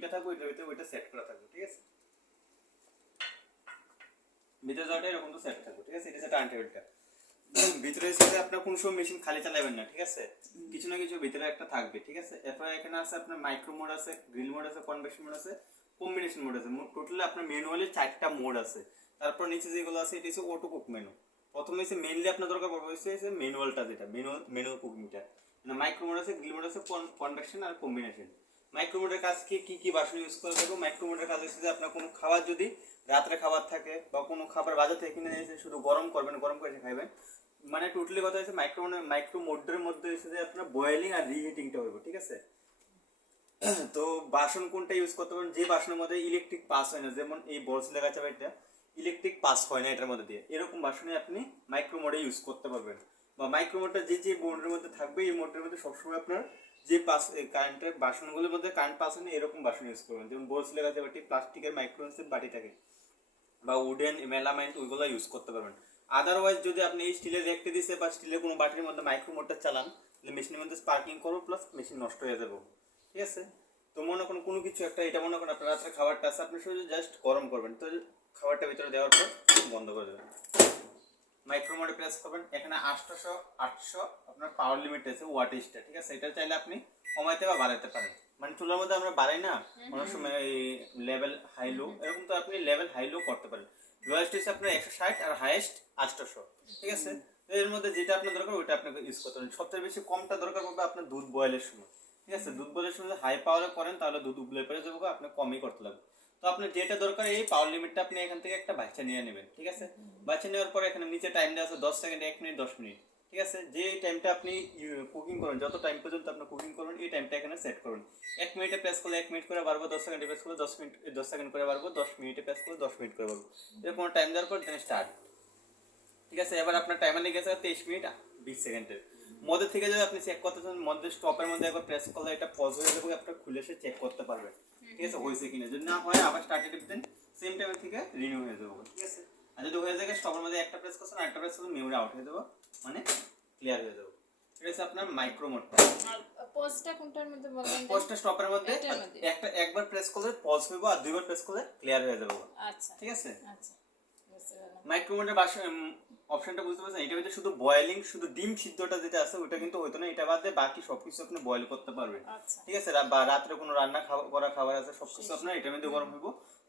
কুকিংটা থাকবে ওইটার ভিতরে ওইটা সেট করা থাকবে, ঠিক আছে। ভিতরে যাওয়াটা এরকম তো সেট থাকবে, ঠিক আছে। এটা হচ্ছে টার্ন টেবিলটা। ভিতরে এসে আপনার কোনো সময় মেশিন খালি চালাবেন না, ঠিক আছে, কিছু না কিছু ভিতরে একটা থাকবে, ঠিক আছে। এরপর এখানে আছে আপনার মাইক্রো মোড আছে, গ্রিল মোড আছে, কনভেকশন মোড আছে, কম্বিনেশন মোড আছে। টোটালি আপনার ম্যানুয়ালি 4টা মোড আছে। তারপর নিচে যেগুলো আছে এটা হচ্ছে অটো কুক মেনু। প্রথমে হচ্ছে মেইনলি আপনার দরকার পড়বে হচ্ছে ম্যানুয়ালটা, যেটা ম্যানুয়াল কুকিংটা। মানে মাইক্রো মোড আছে, গ্রিল মোড আছে, কনভেকশন আর কম্বিনেশন। মাইক্রো মোডের কাজ কি বাসন ইউজ করে দেবো। মাইক্রো মোডের কাজ হচ্ছে যে আপনার কোনো খাবার যদি রাত্রে খাবার থাকে বা কোনো খাবার বাজার থেকে কিনে এসে শুধু গরম করবেন, গরম করে খাইবেন। মানে টোটালি কথা হচ্ছে মাইক্রো মোডের মধ্যে হচ্ছে যে আপনার বয়েলিং আর রিহিটিংটা হবে, ঠিক আছে। তো বাসন কোনটা ইউজ করতে পারেন, যে বাসনের মধ্যে ইলেকট্রিক পাস হয় না, যেমন এই বলস লেখা আছে এটা ইলেকট্রিক পাস হয় না এটার মধ্যে দিয়ে, এরকম বাসনে আপনি মাইক্রো মোডে ইউজ করতে পারবেন। বা মাইক্রো মোডটা যে মোডের মধ্যে থাকবে এই মোডের মধ্যে সবসময় আপনার যে পাস কারেন্টের বাসনগুলোর মধ্যে কারেন্ট পাস হয় না এরকম বাসন ইউজ করবেন। যেমন বলস লেখা আছে বাটি, প্লাস্টিকের মাইক্রোওয়েভ বাটি থাকে বা উডেন মেলামাইন্ট ওইগুলো ইউজ করতে পারবেন। আদারওয়াইজ যদি আপনি এই স্টিলের রেখে দিছে বা স্টিলের কোনো বাটির মধ্যে মাইক্রো মোডটা চালান তাহলে মেশিনের মধ্যে স্পার্কিং করবো প্লাস মেশিন নষ্ট হয়ে যাবে, ঠিক আছে। তো মনে করুন কোনো কিছু একটা, এটা মনে করেন আপনার রাত্রে খাবারটা আছে, আপনি শুধু জাস্ট গরম করবেন, তো খাবারটা ভিতরে দেওয়ার পর বন্ধ করে দেবেন, মাইক্রো মোডে প্রেস করবেন। এখানে 800 আপনার পাওয়ার লিমিট আছে ওয়াটেজটা, ঠিক আছে। এটা চাইলে আপনি কমাইতে বা বাড়াইতে পারেন। মানে চুলার মধ্যে আমরা বাড়াই না অনেক সময় লেভেল হাই লো, এরকম তো আপনি লেভেল হাই লো করতে পারেন। লোয়েস্ট হচ্ছে আপনার 160 আর হাইয়েস্ট 800, ঠিক আছে। তো এর মধ্যে যেটা আপনার দরকার ওইটা আপনাকে ইউজ করতে পারেন। সবচেয়ে বেশি কমটা দরকার পড়বে আপনার দুধ বয়েলের সময়, ঠিক আছে। দুধ বয়েলের সময় হাই পাওয়ারে করেন তাহলে দুধ উবলে পড়ে যাবে, আপনি কমই করতে লাগবে। তো আপনার যেটা দরকার এই পাওয়ার লিমিটটা আপনি এখান থেকে একটা বাচ্চা নিয়ে নেবেন, ঠিক আছে। বাচ্চা নেওয়ার পর এখানে নিচে টাইম দেওয়া আছে 10 সেকেন্ড, 1 মিনিট, 10 মিনিট, ঠিক আছে। যে টাইমটা আপনি কুকিং করেন, যত টাইম পর্যন্ত আপনি কুকিং করবেন এই টাইমটা এখানে সেট করুন। 1 মিনিটে প্রেস করলে 1 মিনিট করে বাড়বো, 10 সেকেন্ডে প্রেস করলে 10 মিনিট 10 সেকেন্ড করে বাড়বো, 10 মিনিটে প্রেস করলে 10 মিনিট করে বাড়বো। এরকম টাইম দেওয়ার পর দেন স্টার্ট, ঠিক আছে। এবার আপনার টাইমার লেগে গেছে 23 মিনিট 20 সেকেন্ডের মধ্যে থেকে যদি আপনি চেক করতে চান মধ্যে স্টপের মধ্যে একবার প্রেস করলে এটা পজ হয়ে যাবে, আপনার খুলে সে চেক করতে পারবেন, ঠিক আছে, হয়েছে কিনা। যদি না হয় আবার স্টার্টে টিপ দেন, সেম টাইমে থেকে রিনিউ হয়ে যাবে, ঠিক আছে। আর যদি হয়ে যায় স্টপের মধ্যে একটা প্রেস করছেন আরেকটা প্রেস করলে মেমোরি আউট হয়ে যাবে, মানে ক্লিয়ার হয়ে যাবে। এটা হচ্ছে আপনার মাইক্রো মোডটা। পজটা কোনটার মধ্যে বলবেন? পজটা স্টপের মধ্যে একবার প্রেস করলে পজ হইব আর দুইবার প্রেস করলে ক্লিয়ার হয়ে যাবে, আচ্ছা, ঠিক আছে। আচ্ছা, বুঝতে পারলাম। মাইক্রো মোডের অপশনটা বুঝতে পারছেন। এটা হচ্ছে শুধু বয়েলিং, শুধু ডিম সিদ্ধটা যেটা আছে ওটা কিন্তু হইতো না, এটা বাদে বাকি সবকিছু আপনি বয়েল করতে পারবেন, ঠিক আছে। বা রাত্রে কোনো রান্না করা খাবার আছে সবকিছু আপনার এটার মধ্যে গরম হইব।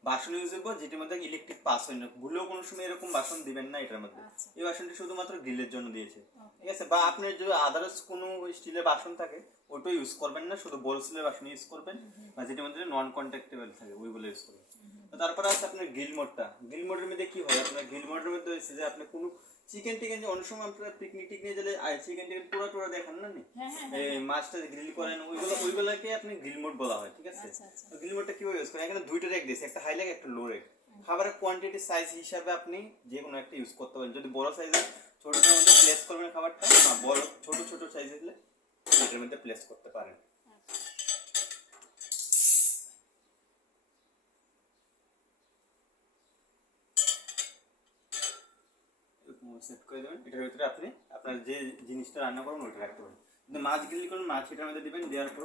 বাসন ইউজ হইব যেটার মধ্যে ইলেকট্রিক পাস হয় না, ভুলেও কোনো সময় এরকম বাসন দিবেন না এটার মধ্যে। এই বাসনটি শুধুমাত্র গ্রিলের জন্য দিয়েছে, ঠিক আছে। বা আপনার যদি আদার্স কোনো স্টিলের বাসন থাকে ওইটা ইউজ করবেন না, শুধু বড় স্টিলের বাসন ইউজ করবেন বা যেটার মধ্যে নন কন্ট্যাক্টেবল থাকে ওইগুলো ইউজ করবেন। তারপরে আছে আপনার গ্রিল মোডটা। গ্রিল মোডের মধ্যে কি হয়, আপনার গ্রিল মোডের মধ্যে হচ্ছে যে আপনি কোনো চিকেন টিকেন যে অনেক সময় আপনারা পিকনিক টিকনিক গেলে চিকেন টিকেন পুরো দেখান না নি, এই মাছটা গ্রিল করেন ওইগুলোকে আপনি গ্রিল মোড বলা হয়, ঠিক আছে। তো গ্রিল মোডটা কিভাবে ইউজ করেন, এখানে দুইটা রেক দিয়েছে, একটা হাই রেক একটা লো রেক। খাবারের কোয়ান্টিটি সাইজ হিসাবে আপনি যে কোনো একটা ইউজ করতে পারেন। যদি বড় সাইজের ছোটটার মধ্যে প্লেস করবেন খাবারটা, না বড় ছোট সাইজ হলে এটার মধ্যে প্লেস করতে পারেন। সেট করে দেবেন, এটার ভিতরে আপনি আপনার যে জিনিসটা রান্না করবেন ওইটা রাখতে পারেন। কিন্তু মাছ গ্রিল করুন, মাছ এটার মধ্যে দিবেন, দেওয়ার পর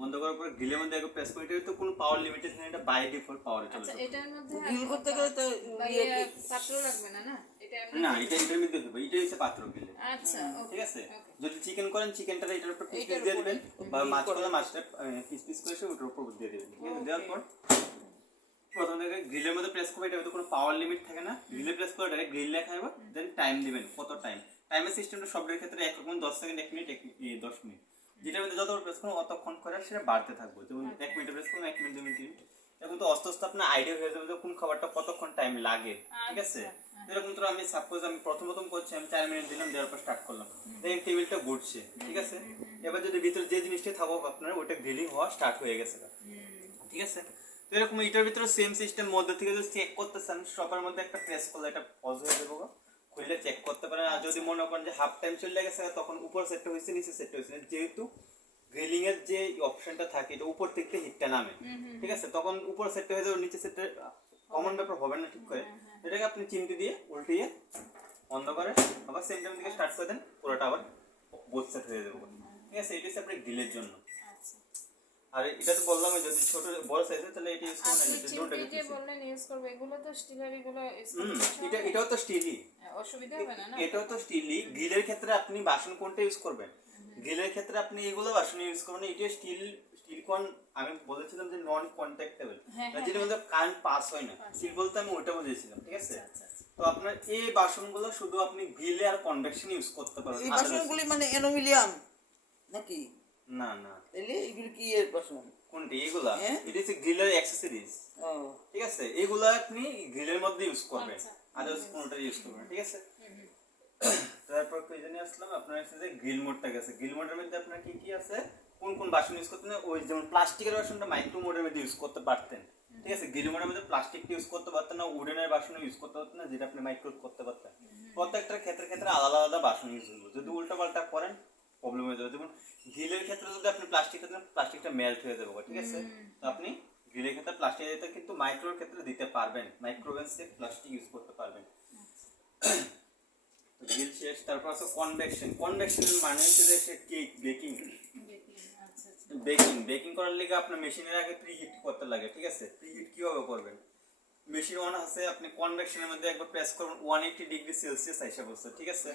বন্ধ করার পর গ্রিলের মধ্যে একবার প্রেস করে এটা তো কোনো পাওয়ার লিমিটেড নেই, এটা বাই ডিফল্ট পাওয়ারে চলে। আচ্ছা, এটার মধ্যে গ্রিল করতে গেলে তো পাত্র লাগবে না, না এটা না, এটা এটার মধ্যে হবে, এটা হচ্ছে পাত্র গ্রিলে। আচ্ছা, ঠিক আছে। যদি চিকেন করেন চিকেনটা এটার উপর পিস দিয়ে দিবেন, বা মাছ করলে মাছটা পিস করে ওটার উপর দিয়ে দিবেন, ঠিক আছে। দেওয়ার পর প্রথম থেকে গ্রিলের মধ্যে প্রেস করবে, এটা কোনো পাওয়ার লিমিট থাকে না, গ্রিলে প্রেস করে ডাইরেক্ট গ্রিল লেখা হবে, দেন টাইম দিবেন কত টাইম। টাইমের সিস্টেমটা সবের ক্ষেত্রে একরকম 10 সেকেন্ড 1 মিনিট 10 মিনিট, যেটার মধ্যে যতবার প্রেস করুন অতক্ষণ করে সেটা বাড়তে থাকবে। যেমন 1 মিনিটে প্রেস করুন 1 মিনিট 2 মিনিট, এখন তো আস্তে আস্তে আপনার আইডিয়া হয়ে যাবে যে কোন খাবারটা কতক্ষণ টাইম লাগে, ঠিক আছে। এরকম তো আমি সাপোজ আমি প্রথম করছি, আমি 4 মিনিট দিলাম, দেওয়ার পর স্টার্ট করলাম, দেখেন টেবিলটা ঘুরছে, ঠিক আছে। এবার যদি ভিতরে যে জিনিসটা থাকুক আপনার ওটা গ্রিলিং হওয়া স্টার্ট হয়ে গেছে, ঠিক আছে। তো এরকম এটার ভিতরে সেম সিস্টেম, মধ্যে থেকে যদি চেক করতে চান স্টপের মধ্যে একটা প্রেস করলে এটা পজ হয়ে যাবে, খুললে চেক করতে পারেন। আর যদি মনে করেন যে হাফ টাইম চলে গেছে তখন উপর সেটটা হয়েছে নিচে সেটটা হয়েছে, যেহেতু গ্রিলিং এর যে অপশনটা থাকে এটা উপর থেকে হিটটা নামে, ঠিক আছে, তখন উপর সেটটা হয়ে যাবে নিচে সেটটা কমন ব্যাপার হবে না ঠিক করে। এটাকে আপনি চিমটি দিয়ে উল্টিয়ে বন্ধ করে আবার সেম টাইম থেকে স্টার্ট করে দেন, পুরোটা আবার বোথ সেট হয়ে যাবে, ঠিক আছে। এটা হচ্ছে আপনার গ্রিলের জন্য। আর এটা তো বললাম যদি ছোট বড় সাইজ হয় তাহলে এটা ইউজ আর করবেন না, সুইচিং ডোন্ট যে বললেন ইউজ করবে, এগুলো তো স্টিলের, এগুলো use করতে এটা এটাও তো স্টিলই, অসুবিধা হবে না না? এটাও তো স্টিলই। গ্রিলের ক্ষেত্রে আপনি বাসন কোনটা ইউজ করবেন? গ্রিলের ক্ষেত্রে আপনি এগুলো বাসন ইউজ করবেন, এটা স্টিল স্টিল কোন আমি বলেছিলাম যে নন কন্ট্যাক্টেবল, হ্যাঁ, হ্যাঁ, যেটার মধ্যে কারেন্ট পাস হয় না, স্টিল বলতে আমি ওটা বুঝেছিলাম, ঠিক আছে? আচ্ছা, আচ্ছা। তো আপনার এই বাসনগুলো শুধু আপনি গ্রিলে আর কনভেকশন ইউজ করতে পারবেন, এই otherwise- বাসনগুলি মানে অ্যালুমিনিয়াম নাকি? না না, তাহলে এগুলি কি এর বাসন? কোনটি এগুলা? হ্যাঁ? এটা হচ্ছে গ্রিলের অ্যাক্সেসরিজ, ও ঠিক আছে? এগুলা আপনি গ্রিলের মধ্যে ইউজ করবেন, আচ্ছা। আদার্স কোনটা ইউজ করবেন, ঠিক আছে? তারপর কি জানি আসলাম আপনার হচ্ছে যে গ্রিল মোডটা গেছে। গ্রিল মোডের মধ্যে আপনার কি কি আছে, কোন কোন বাসন ইউজ করতেন? ওই যেমন প্লাস্টিকের বাসনটা মাইক্রো মোডের মধ্যে ইউজ করতে পারতেন, ঠিক আছে? গ্রিল মোডের মধ্যে প্লাস্টিক ইউজ করতে পারতেন না, উডেনের বাসন ইউজ করতে পারতেন না, যেটা আপনি মাইক্রো করতে পারতেন। প্রত্যেকটা ক্ষেত্রে আলাদা আলাদা বাসন ইউজ করবো, যদি উল্টা পাল্টা করেন প্রবলেম হয়ে যাবে। যেমন গ্রিলের ক্ষেত্রে যদি আপনি প্লাস্টিক দেন, প্লাস্টিকটা মেল্ট হয়ে যাবে, ঠিক আছে? তো আপনি গ্রিলের ক্ষেত্রে প্লাস্টিক দিতে, কিন্তু মাইক্রোর ক্ষেত্রে দিতে পারবেন, মাইক্রোওয়েভে প্লাস্টিক ইউজ করতে পারবেন। গ্রিল শেষ। তারপর আছে কনভেকশন। কনভেকশনের মানে হচ্ছে যে সে কেক বেকিং। আচ্ছা, আচ্ছা। বেকিং করার লিগে আপনার মেশিনের আগে প্রিহিট করতে লাগে, ঠিক আছে? প্রিহিট কিভাবে করবেন? মেশিন অন আছে, আপনি কনভেকশনের মধ্যে একবার প্রেস করবেন, 180 ডিগ্রি সেলসিয়াস আইসা বসছে, ঠিক আছে?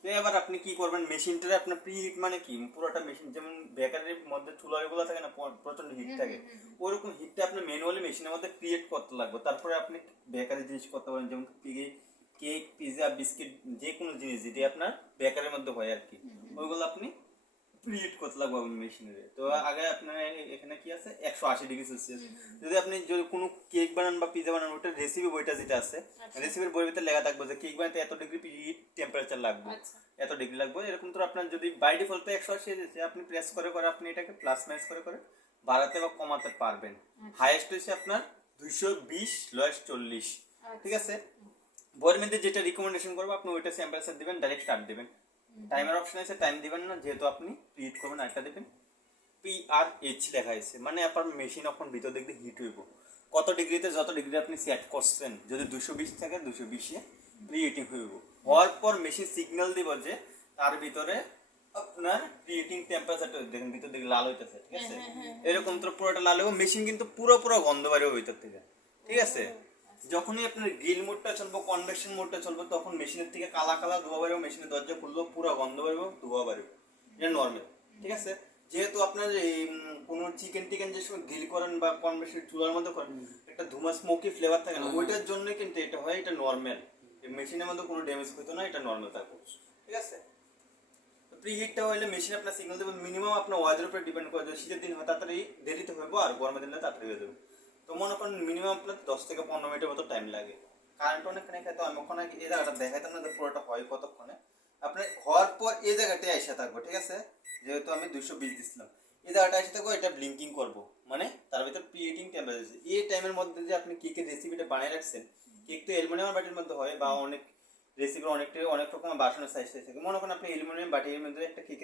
তো এবার আপনি কি করবেন, মেশিনটারে আপনার প্রিহিট মানে কি, পুরোটা মেশিন যেমন বেকারির মধ্যে চুলাগুলো থাকে না, প্রচন্ড হিট থাকে, ওইরকম হিটটা আপনি ম্যানুয়ালি মেশিনের মধ্যে ক্রিয়েট করতে লাগবে। তারপরে আপনি বেকারি জিনিস করতে পারেন, যেমন কেক, পিজা, বিস্কিট, যে কোনো জিনিস যেটি আপনার বেকারির মধ্যে হয় আর কি, ওইগুলো আপনি প্রিহিট করতে লাগবে মেশিনারি। তো আগে আপনার এখানে কি আছে, 180 ডিগ্রি সেলসিয়াস। যদি আপনি যদি কোনো কেক বানান বা পিজা বানান, ওটা রেসিপি বইটা যেটা আছে, রেসিপির বইয়ের ভিতরে লেখা থাকবে যে কেক বানাতে এত ডিগ্রি প্রিহিট টেম্পারেচার লাগবে, আচ্ছা। এত ডিগ্রি লাগবে, এরকম। তো আপনার যদি বাই ডিফল্ট 180 এসেছে, আপনি প্রেস করে করে আপনি এটাকে প্লাস মাইনাস করে করে বাড়াতে বা কমাতে পারবেন। হাইয়েস্ট হচ্ছে আপনার 220, লোয়েস্ট 40, ঠিক আছে? বইয়ের মধ্যে যেটা রিকমেন্ডেশন করবো আপনি ওইটা টেম্পারেচার দিবেন, ডাইরেক্ট স্টার্ট দিবেন। টাইমার অপশন আছে, টাইম দিবেন না, যেহেতু আপনি প্রিহিট করবেন। আরেকটা দিবেন PRH লেখা আছে, মানে আপনার মেশিন এখন ভিতর দেখতে হিট হইব কত ডিগ্রিতে, যত ডিগ্রি আপনি সেট করছেন। যদি 220 থাকে 220-এ প্রিহিটিং হইব। হওয়ার পর মেশিন সিগন্যাল দিব যে তার ভিতরে আপনার প্রিহিটিং টেম্পারেচারটা দেখেন ভিতর দিকে লাল হইতেছে, ঠিক আছে? এরকম তো পুরোটা লাল হবে, মেশিন কিন্তু পুরো গন্ধ বাইরে ভিতর থেকে, ঠিক আছে? যখনই আপনার গ্রিল মোডটা চলবে, কনভেকশন মোডটা চলবে, তখন মেশিনের থেকে কালা কালা ধোয়া বেরোবে, মেশিনের দরজা খুললো পুরো গন্ধ বেরোবে, ধোয়া বেরোবে, এটা নর্মাল, ঠিক আছে? যেহেতু আপনার এই কোনো চিকেন টিকেন যে সময় গ্রিল করেন বা কনভেকশন চুলার মধ্যে করেন, একটা ধুমা স্মোকি ফ্লেভার থাকে না, ওইটার জন্য কিন্তু এটা হয়, এটা নর্মাল। মেশিনের মধ্যে কোনো ড্যামেজ হতো না, এটা নর্মাল থাকবে, ঠিক আছে? প্রিহিটটা হইলে মেশিন আপনার সিগন্যাল দেবে, মিনিমাম আপনার ওয়েদার উপরে ডিপেন্ড করে, যদি শীতের দিন হয় তাড়াতাড়ি দেরিতে হইব, আর গরমের দিনে তাড়াতাড়ি হয়ে যাবে। তো মনে করেন মিনিমাম আপনার 10 থেকে 15 মিনিটের মতো টাইম লাগে। কারেন্ট অনেকখানে খাইতো, আমি ওখানে এই জায়গাটা দেখাইতাম না যে পুরোটা হয় কতক্ষণে। আপনার হওয়ার পর এই জায়গাটায় এসে থাকবো, ঠিক আছে? যেহেতু আমি 220 দিছিলাম, এই জায়গাটা এসে থাকবো, এটা ব্লিঙ্কিং করবো, মানে তার ভিতর প্রিহিটিং টেম্পারেচার। এই টাইমের মধ্যে যে আপনি কেকের রেসিপিটা বানিয়ে রাখছেন, কেক তো অ্যালুমিনিয়াম বাটির মধ্যে হয়, বা অনেক রেসিপির অনেক রকম বাসনের সাইজ থাকে। মনে করেন আপনি অ্যালুমিনিয়াম বাটির মধ্যে একটা কেকের